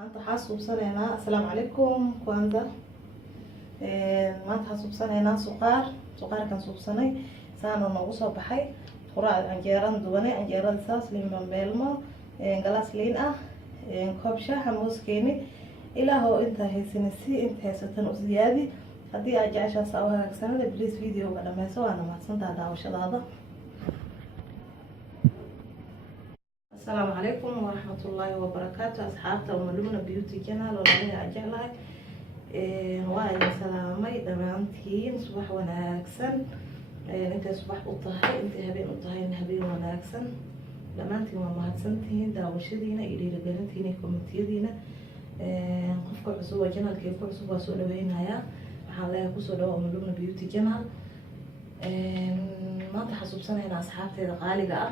maanta waxaa suubsanaynaa assalaamu calaykum kwanza maanta waxaa suubsanaynaa suqaarkan suubsanay saana noogu soo baxay quraacda canjeeran duwane canjeerada saas liima meelmo galaas liin ah koob shaaxa mooskeeni ilaahoo intaa haysanay si inta haysatan u siyaadi haddii aad jeceshaas u hagaagsanada please videoga dhameyso waana mahadsantaha daawashadaada. السلام عليكم ورحمة الله وبركاته أصحابتا وملومنا بيوتي channel والله أجعلها وعلى سلامي دمانتين صباح وناكسن انت صباح قطهي انت هبين قطهي هبين وناكسن دمانتين ومهدسنتين داوشدينا إلي رجالتين كومنتيدينا قفكو عصوة channel كيفكو عصوة سؤال بين هيا حاليا كسو دوا وملومنا بيوتي channel ما تحسب سنة هنا أصحابتي غالية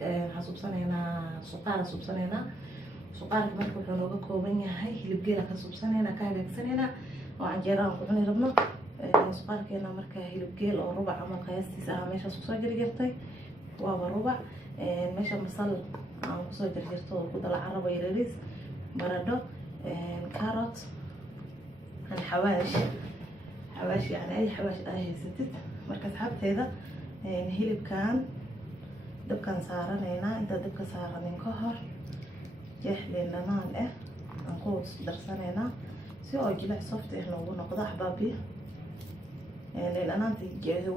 waxaan suubsanaynaa suqaar suubsanaynaa suqaarka marka wuxuu nooga kooban yahay hilib geel ka suubsanaynaa ka hagaagsanayna oo canjeerada ku cuni rabno suqaarkeena marka hilib geel oo rubac ama qiyaastiisa ah meeshaas ku soo jarjartay waa rubac meesha masal aan ku soo jarjarto oo ku dala carab yaryariis baradho carrot xawaash yani ay xawaash ay haysatid marka asxaabteeda hilibkan dabkan saaranaynaa inta dabka saaranin ka hor jeex liin dhanaan ah aan ku darsanaynaa si oo jilic soft ah noogu noqdo axbaabi liin dhanaanta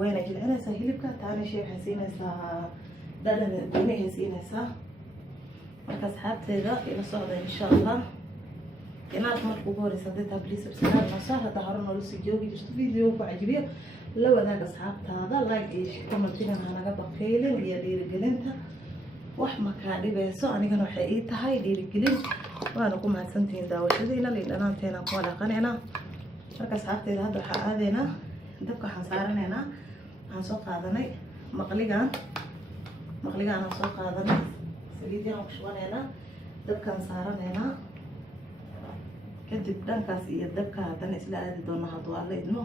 wayna jilcinaysaa hilibka taana shay waxay siinaysaa dhadhan gooni ay siinaysaa marka asxaabteeda ila socda insha allah kanaalka marka ugu horeysa hadii taa please subscribe noo saar hadda hore noola sii joogi jirto video ku cajibiyo la wadaag asxaabtaada like iyo commentina hanaga baqeylin iyo dhiirigelinta wax ma kaa dhibayso anigana waxay ii tahay dhiirigelin waana ku mahadsantihiin daawashadiina liin dhanaanteena ku walaaqanaynaa marka asxaabteeda hadda waxaa aadaynaa dabka waxaan saaranaynaa waxaan soo qaadanay maqligaan aan soo qaadanay saliidaan ku shubanaynaa dabkaan saaranaynaa kadib dhankaas iyo dabka haddana isla aadi doona hadduu alla idmo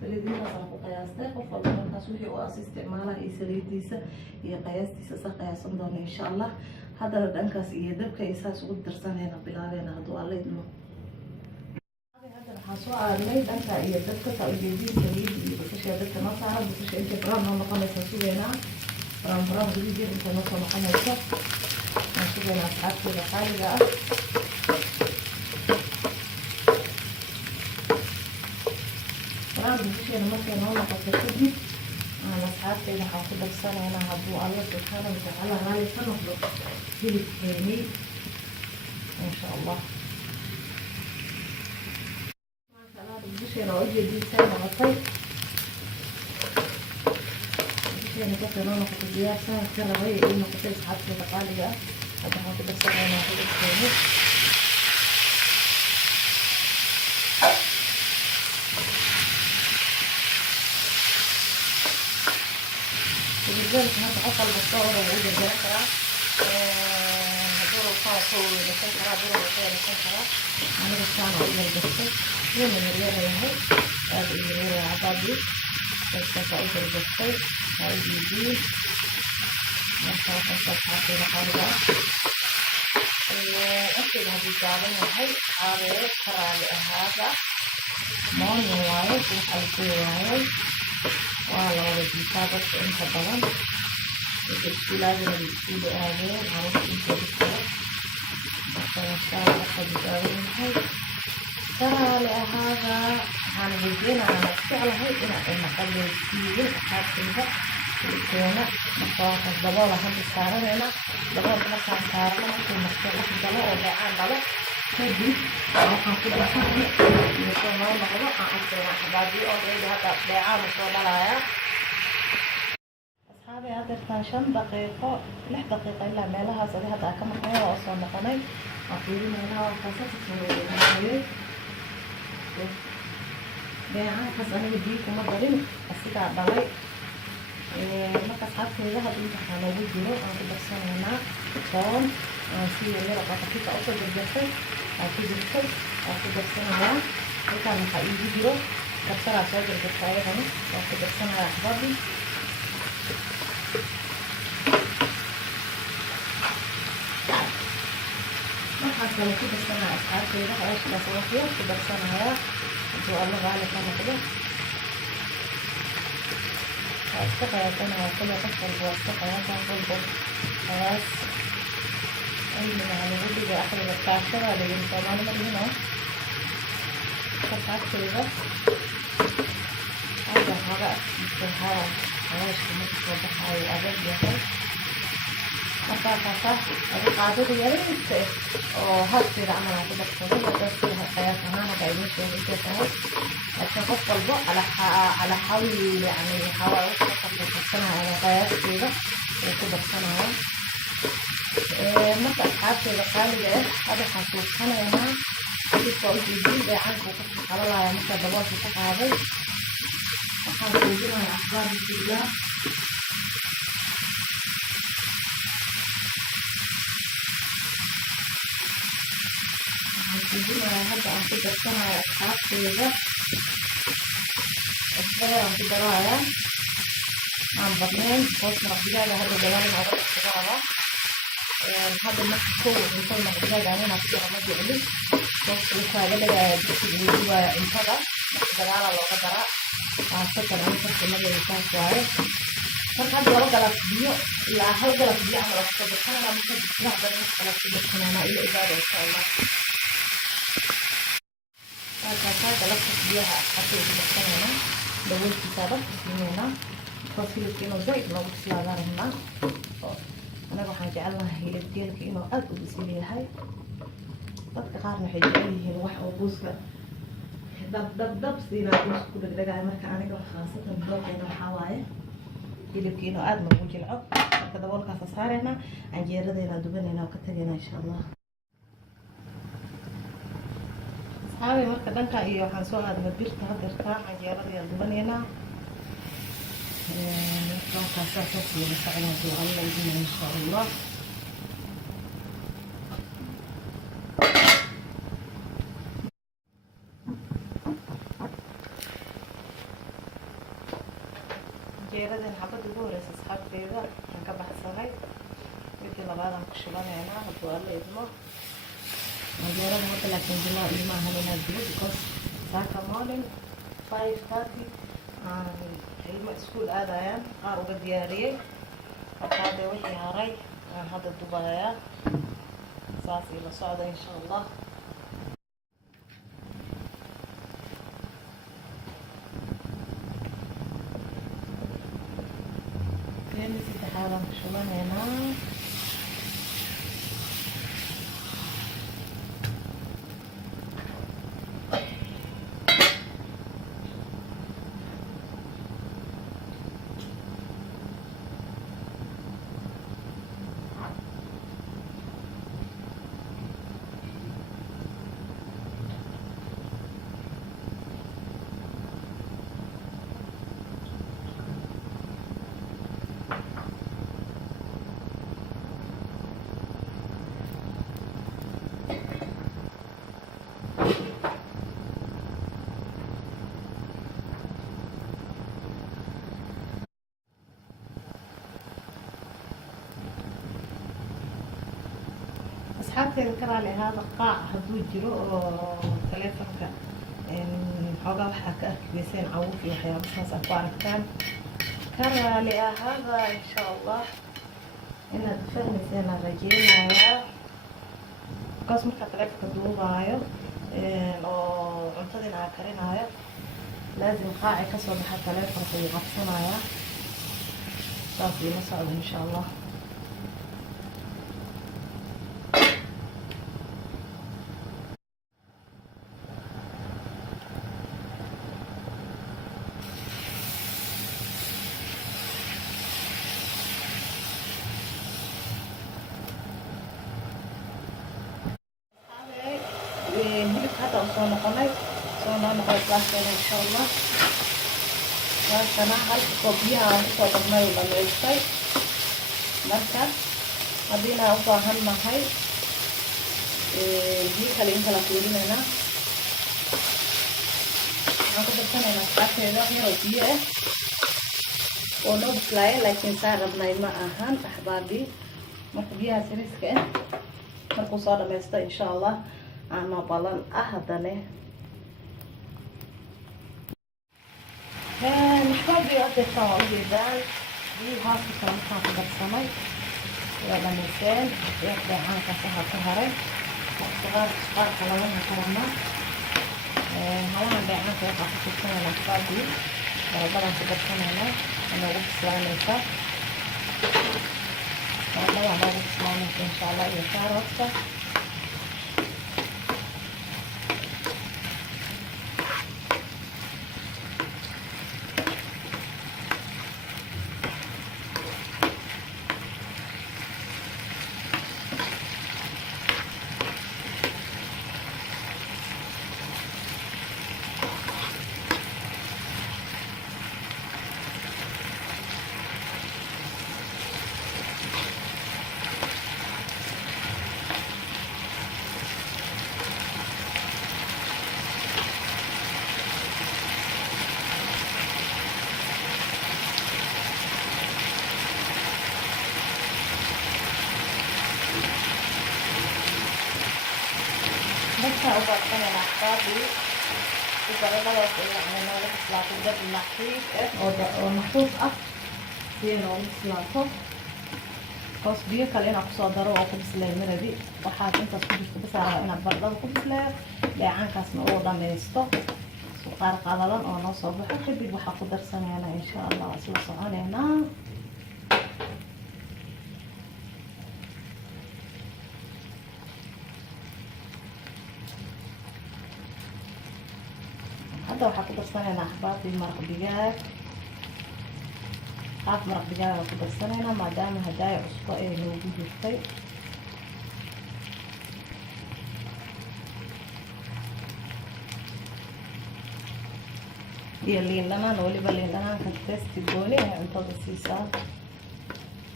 saliidiisa aan ku qiyaastay qof walba markaas wixii uu isticmaalaha iyo saliidiisa iyo qiyaastiisa sa qiyaasan doona insha allah haddana dhankaas iyo dabka iyo saas ugu darsanayna bilaabeena hadduu alla idmo hadda waxaan soo aadnay dhanka iyo dabka saa ujeedii saliid iyo basasha dabka noo saaran basasha inta brown noo noqonaysa sugeynaa brown guduud inta noo soo noqonaysa aan sugeynaa asxaabteeda qaaliga ah بسيطة ممكن هنا قصتي أنا أصحابي اللي حاطة بسنة أنا هبو الله سبحانه وتعالى غالي سنخلق كل الثاني إن شاء الله ما شاء الله بسيطة وجه دي سنة غطي بسيطة كثير أنا قصة ديار سنة كثير غير إنه قصة أصحابي تقالي هذا حاطة بسنة أنا هبو الثاني لذلك هذا أصل بالصورة وعيد الجركرة هدور الخاص هو بالسنكرة دور الخير السنكرة أنا بستعمل عيد الجركرة يوم من الرياضة يهي هذه الرياضة العبادي بستعمل عيد الجركرة عيد الجيل نحن نصف حتى نحاربها أكيد هذه الجعلين هاي حارة كرالي هذا مون وايد وحلقي وايد وعلى الكتابة انت طبعا لازم يجيب اعلان عرفت انت بالكتاب فنشتغل لحد جاوين هاي ترى لهذا عن الفيديو على فعل هاي انا قبل الفيديو حاطينها الكونة مطاقة الضبالة هاد السعران هنا ضبالة مثلا سعران ممكن مختلف الضبالة وضعان ضبالة كدي وحن كده حقي نسوي ما نقدر أحطنا بعدي أوريدي هذا بيعان وصول لها أصحابي هذا كان 5 دقيقة 6 دقيقة إلا مالها زي هذا كم حياة وصل نقني أقولين لها قصص سوي بيعان قص أنا بدي كم ضرين أستيقظ بالي marka asxaabteeda hadda inta waxaa noogu jiro aan ku darsanaynaa toon si yar qafiifa usoo jarjartay aan ku jirtay aan ku darsanayaa halkaan waxaa iigu jiro kabsaraa soo jarjartay ayadana waan ku darsanayaa axbaabi كانوا كده سنة أصحاب كده عايش كاسوفيا كده سنة هيا جو الله غالي كانوا كده أصدقائي كانوا كل قصة وأصدقائي كانوا كل خلاص أي من على ودي بآخر التعشرة اللي ينسون ما هنا أصحاب كده هذا هذا هذا عايش كمية بحاول أبد يحل أصلا أبي قاعدة يريد أو هالشيء عمل هذا الشغل بس الحياة أنا قاعدين شوي كده عشان قصة البق على حاول يعني حاول أوصل السنة على غايات كده وكده السنة مثلا أصحاب كده قال لي هذا حاسوس أنا هنا في سؤال جديد عنك وقصة على الله مثلا دواء في هذا أخذ وجودها الأخبار الجديدة هذا عم تقدر تسمع أصحاب كذا الصغيرة عم تقدرها عم بطنين وصل مقبلة هذا جوال العرب الصغيرة هذا المحكو وصل مقبلة علينا في رمض يعلي وصل وصل جوا انتظر مقبلة على الوقدرة عصبت العين تحت المدى يسان شوية فالحد لو قلت بيو لا هل قلت بيو عمل أصدق أنا لا ممكن لا بل مشكلة في الكنانة إلى إبادة إن شاء الله هذا لفت بيها حتى يتبقى هنا دول كتابة هنا فصيل كينو زي ما قلت لها هنا أنا راح أجعلها هي الديل كينو أدو بسيلي هاي dadka qaarna waxay jecel yihiin wax oo buuska dab siina buuska ku dhagdhagaya marka aniga khaasatan doorkeena waxaa waaye hilibkiina aad ma ugu jilco marka daboolkaas saarayna canjeeradeena dubanayna oo ka tagayna insha Allah asxaabi marka dhanka iyo waxaan soo aadna birta hadirta canjeeradeena dubanayna marka saas iyo sacayna oo Allah idin insha Allah jeeradan xabad ugu horeysa asxaabteeda aan ka baxsanay midii labaad aan ku shubanaynaa hadduu alla idmo jeerada hadda laakiin bilaa ilma ahan inaad dilo because saaka morning 5:30 ilmo iskuul aadayaan qaar uga diyaariyey marka hadda wixii haray aan hadda dubayaa saas ila socda insha Allah هذا شلون هنا أصحابتي كرا لهذا القاع هدو جرو تليفونك حوغا وحا كأركبيسين عوفي وحيا بسنس أكوارك كان كرا لهذا إن شاء الله إنا دفرنسين الرجينا قاس مركا تليفونك دوبايو وعنتدين عاكرين لازم قاعي كسر بحا تليفونك يغطسنا صافي نصعد إن شاء الله هذا وصلنا قناة صلنا نقول بلاستينا إن شاء الله وأنا هل كوبيا وصلنا ما يبغى نرسل مركز هذينا وصلنا هاي دي خلينا ثلاثين هنا aku pesan enak sekali ya roti ya ono beslaya lakin sarap naik maahan ahbabi makbiya seris ke markuu soo dhamaysto insha allah ama balan ah haddane maxbaabi adeertaan waa ujeedaan biyahaasi kale markaan ku darsamay waa dhamaysteen dheecaankaas aha ku haray qaarka labaha karana halahan dheecaanka waxaa ku jirsanayna maxbaabi baradadaan ku darsanayna noogu bislaanaysa baradada noogu bislaanaysa insha allah iyo kaaroodka dadka u baaqsanayna axbaabi baradadaas yani nooga bislaato dad naxiif oo naxuuf ah si noogu bislaato hoos biyo kale inaan kusoo daro oo ku bisleeyo marabi waxaad intaas ku jirto basaaraba inaad baradada ku bisleeyo dheecaankaasna uu dhamaysto suqaar qalalan oo noo soo baxo kadib waxaa ku darsanayna insha allah isla soconeynaa hadda waxaa ku darsanayna axbaabi maraq digaag qaaf maraq digaaga ku darsanayna maadaama hadaaya cusbo ee noogu jirtay iyo liin dhanaan waliba liin dhanaanka testi gooni ee cuntada siisaa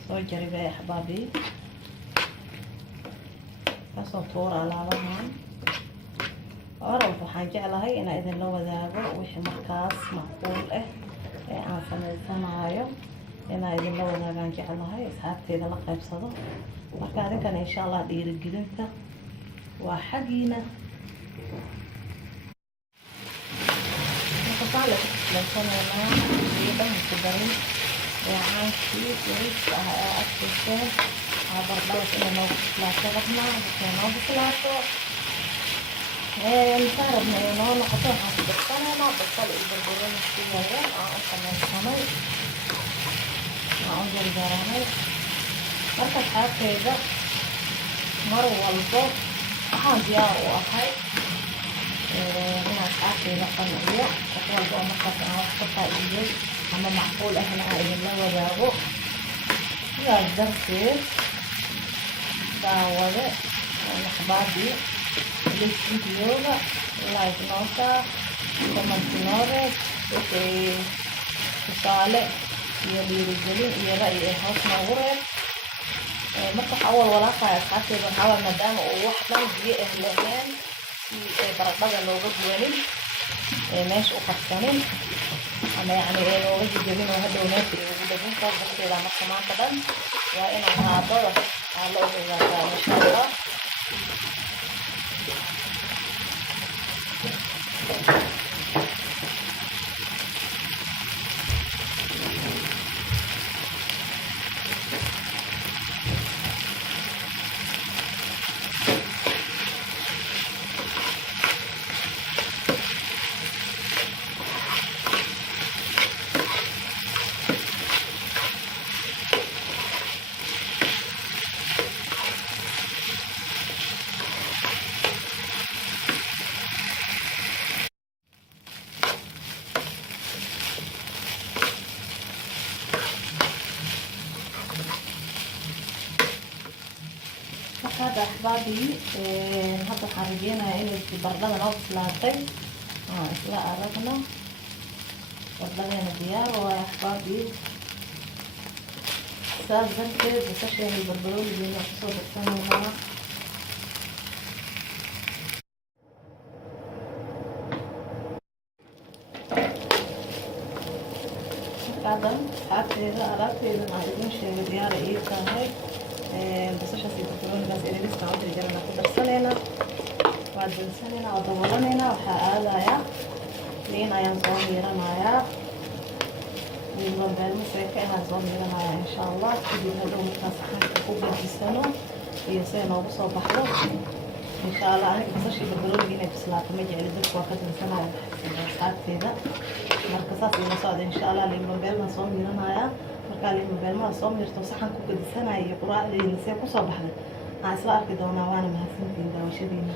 soo jaribay axbaabi kasoo tuura alaabahan oralka waxaan jeclahay inaan idinla wadaago wixii markaas macquul ah ee aan samaysanayo inaan idinla wadaagaan jeclahay asxaabteeda la qaybsado marka adinkana insha allah dhiirigelinta waa xaggiina markasaa la kusleysanayna iidhaha ku darin dheecaankii yariiska ah ee adkaysteen bardhadas inay noogu bislaato rabnaa markay noo bislaato saarabna ay noo noqoto waxaan ku darsanayna basal iyo barbarooni siyaayaan aan u samaysanay aan u jarjaranay marka asxaabteyda mar walbo waxaan diyaar u ahay inaan asxaabteyda qanciyo wax walba oo markaas aan wax ka faa'iidey ama macquul ahna aan idinla wadaago sidaas darteed daawade axbaabi this videoga like nota comment noore wixii tusaale iyo dhiirigelin iyo ra'yi ee hoos noogu reeb marka waxaa walwalaaqaya asxaabteeda waxaa waay maadaama uu wax dhan biyo ah lahayn si baradhada looga duwanin meesha u qarsanin ama yani looga jijabin oo hadhow meesha ugu dhagin karo darteeda marka maanta dhan waa inaan haadada aa la ogaataa insha allah هذا أحبابي هذا حرجينا إنه بردنا نوص لاتي لا أردنا بردنا ديار وأحبابي ساب ذنكي بسشي البربرون اللي نحصل بالثاني هنا هذا حتى إذا أردت إذا ما عندنا شيء ديار إيه كان هيك basashaas iyo barbaroonigaas eririskaan u jarjarana ku darsanaynaa. waa dansanayna oo daboolanaynaa. waxaa aadayaa liin ayaan soo miiranayaa. liin bambeelmo seeka inaan soo miiranayaa insha allah. kadib hadhow markaas saxanka ku gajisano iyo say noogu soo baxdo insha allah. aniga basashii barbarooniga inay bislaato ma jecli, dadku waa ka dansanaya asxaabteeda. marka saas ila socda insha allah. liin bambeelmaan soo miiranayaa. markaa liin bambeelmada soo miirto saxan ku gadisanaya iyo quraacdeena see ku soo baxday aan isla arki doonaa. waana mahadsantihiin daawashadiina.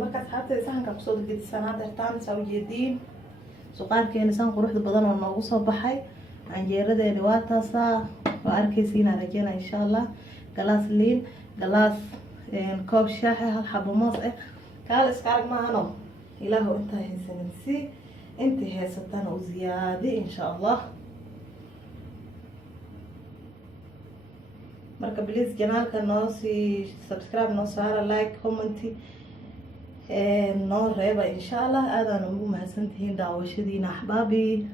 marka asxaabteeda saxanka kusoo gadisanaa dartaan saa ujeediin suqaarkeena san quruxda badan oo noogu soo baxay. canjeeradeeni waa taasaa, waa arkaysiinaa rajeyna insha allah. galaas liin, galaas koob shaaxe, hal xabo moos ah. kaala iska arag maahano ilaahu intaa haysanin si intii haysatana u ziyaadi insha allah. marka please janaalka noo sii subscribe, noo saara, like, comment noo reeba insha allah. aadaan ugu mahadsantihiin daawashadiina axbaabi.